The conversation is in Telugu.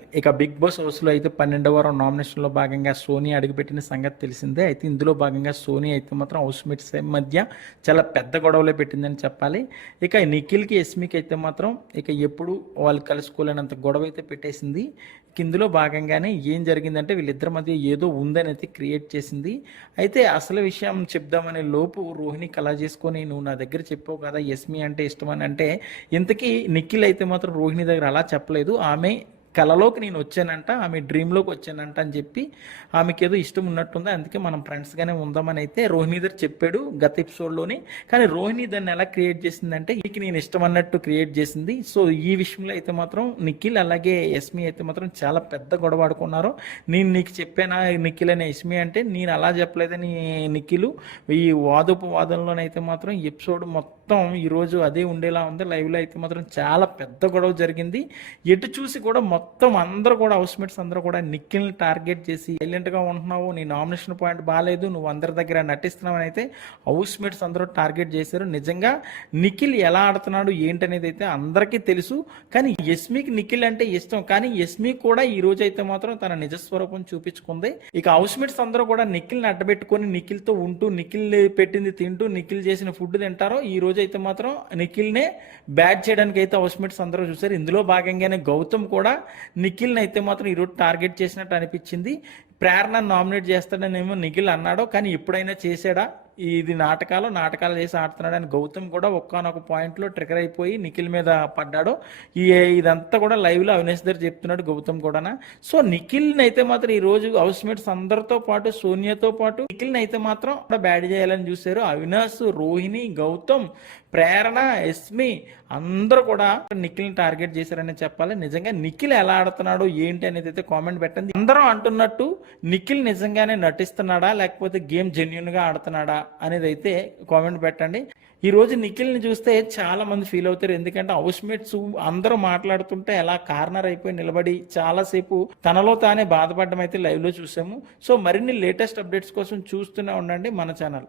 ఇక 'బిగ్ బాస్' హౌస్‌లో అయితే 12వ వారం నామినేషన్‌లో భాగంగా సోనీ అడుగుపెట్టిన సంగతి తెలిసిందే. అయితే ఇందులో భాగంగా సోనీ అయితే మాత్రం హౌస్‌మేట్స్ మధ్య చాలా పెద్ద గొడవలే పెట్టిందని చెప్పాలి. ఇక నిఖిల్‌కి, యస్మికి అయితే మాత్రం ఇక ఎప్పుడు వాళ్ళు కలుసుకోలేనంత గొడవ అయితే పెట్టేసింది. ఇందులో భాగంగానే ఏం జరిగిందంటే వీళ్ళిద్దరి మధ్య ఏదో ఉందని అయితే క్రియేట్ చేసింది. అయితే అసలు విషయం చెప్దామనే లోపు రోహిణి కలా చేసుకొని నువ్వు నా దగ్గర చెప్పావు కదా యస్మి అంటే ఇష్టమని అంటే, ఇంతకీ నిఖిల్ అయితే మాత్రం రోహిణి దగ్గర అలా చెప్పలేదు. ఆమె కలలోకి నేను వచ్చానంట, ఆమె డ్రీమ్‌లోకి వచ్చానంట అని చెప్పి ఆమెకేదో ఇష్టం ఉన్నట్టుంది. అందుకే మనం ఫ్రెండ్స్‌గానే ఉందామని అయితే రోహిణి దగ్గర చెప్పాడు గత ఎపిసోడ్‌లోని. కానీ రోహిణి దాన్ని ఎలా క్రియేట్ చేసిందంటే నీకు నేను ఇష్టం అన్నట్టు క్రియేట్ చేసింది. సో ఈ విషయంలో అయితే మాత్రం నిఖిల్ అలాగే యస్మి అయితే మాత్రం చాలా పెద్ద గొడవ ఆడుకున్నారు. నేను నీకు చెప్పానా నిఖిల్ అనే యస్మి అంటే నేను అలా చెప్పలేదని నిఖిల్ ఈ వాదోపవాదంలోనైతే మాత్రం ఎపిసోడ్ మొత్తం ఈరోజు అదే ఉండేలా ఉంది. లైవ్లో అయితే మాత్రం చాలా పెద్ద గొడవ జరిగింది. ఎటు చూసి కూడా మొత్తం అందరూ కూడా హౌస్మేట్స్ అందరూ కూడా నిఖిల్ని టార్గెట్ చేసి సైలెంట్గా ఉంటున్నావు, నీ నామినేషన్ పాయింట్ బాగాలేదు, నువ్వు అందరి దగ్గర నటిస్తున్నావు అని అయితే హౌస్మేట్స్ అందరూ టార్గెట్ చేశారు. నిజంగా నిఖిల్ ఎలా ఆడుతున్నాడు ఏంటనేది అయితే అందరికీ తెలుసు. కానీ యస్మికి నిఖిల్ అంటే ఇష్టం. కానీ యస్మి కూడా ఈ రోజు అయితే మాత్రం తన నిజస్వరూపం చూపించుకుంది. ఇక హౌస్మేట్స్ అందరూ కూడా నిఖిల్ని అడ్డబెట్టుకొని నిఖిల్తో ఉంటూ నిఖిల్ పెట్టింది తింటూ నిఖిల్ చేసిన ఫుడ్ తింటారో ఈ రోజు అయితే మాత్రం నిఖిల్నే బ్యాట్ చేయడానికి అయితే హౌస్మేట్స్ అందరూ చూశారు. ఇందులో భాగంగానే గౌతమ్ కూడా నిఖిల్ని అయితే మాత్రం ఈరోజు టార్గెట్ చేసినట్టు అనిపించింది. ప్రేరణ నామినేట్ చేస్తాడనేమో నిఖిల్ అన్నాడో, కానీ ఎప్పుడైనా చేశాడా? ఇది నాటకాలు చేసి ఆడుతున్నాడు అని గౌతమ్ కూడా ఒక్కనొక పాయింట్లో ట్రిగర్ అయిపోయి నిఖిల్ మీద పడ్డాడు. ఇదంతా కూడా లైవ్లో అవినాష్ దగ్గర చెప్తున్నాడు గౌతమ్ కూడా. సో నిఖిల్ని అయితే మాత్రం ఈరోజు హౌస్మేట్స్ అందరితో పాటు సోనియాతో పాటు నిఖిల్ని అయితే మాత్రం బ్యాడ్ చేయాలని చూశారు. అవినాష్, రోహిణి, గౌతమ్, ప్రేరణ, యస్మి అందరూ కూడా నిఖిల్ని టార్గెట్ చేశారని చెప్పాలి. నిజంగా నిఖిల్ ఎలా ఆడుతున్నాడు ఏంటి అనేది అయితే కామెంట్ పెట్టండి. అందరూ అంటున్నట్టు నిఖిల్ నిజంగానే నటిస్తున్నాడా లేకపోతే గేమ్ జెన్యున్గా ఆడుతున్నాడా అనేది అయితే కామెంట్ పెట్టండి. ఈ రోజు నిఖిల్ని చూస్తే చాలా మంది ఫీల్ అవుతారు. ఎందుకంటే హౌస్మేట్స్ అందరూ మాట్లాడుతుంటే ఎలా కార్నర్ అయిపోయి నిలబడి చాలాసేపు తనలో తానే బాధపడడం అయితే లైవ్లో చూసాము. సో మరిన్ని లేటెస్ట్ అప్డేట్స్ కోసం చూస్తూనే ఉండండి మన ఛానల్.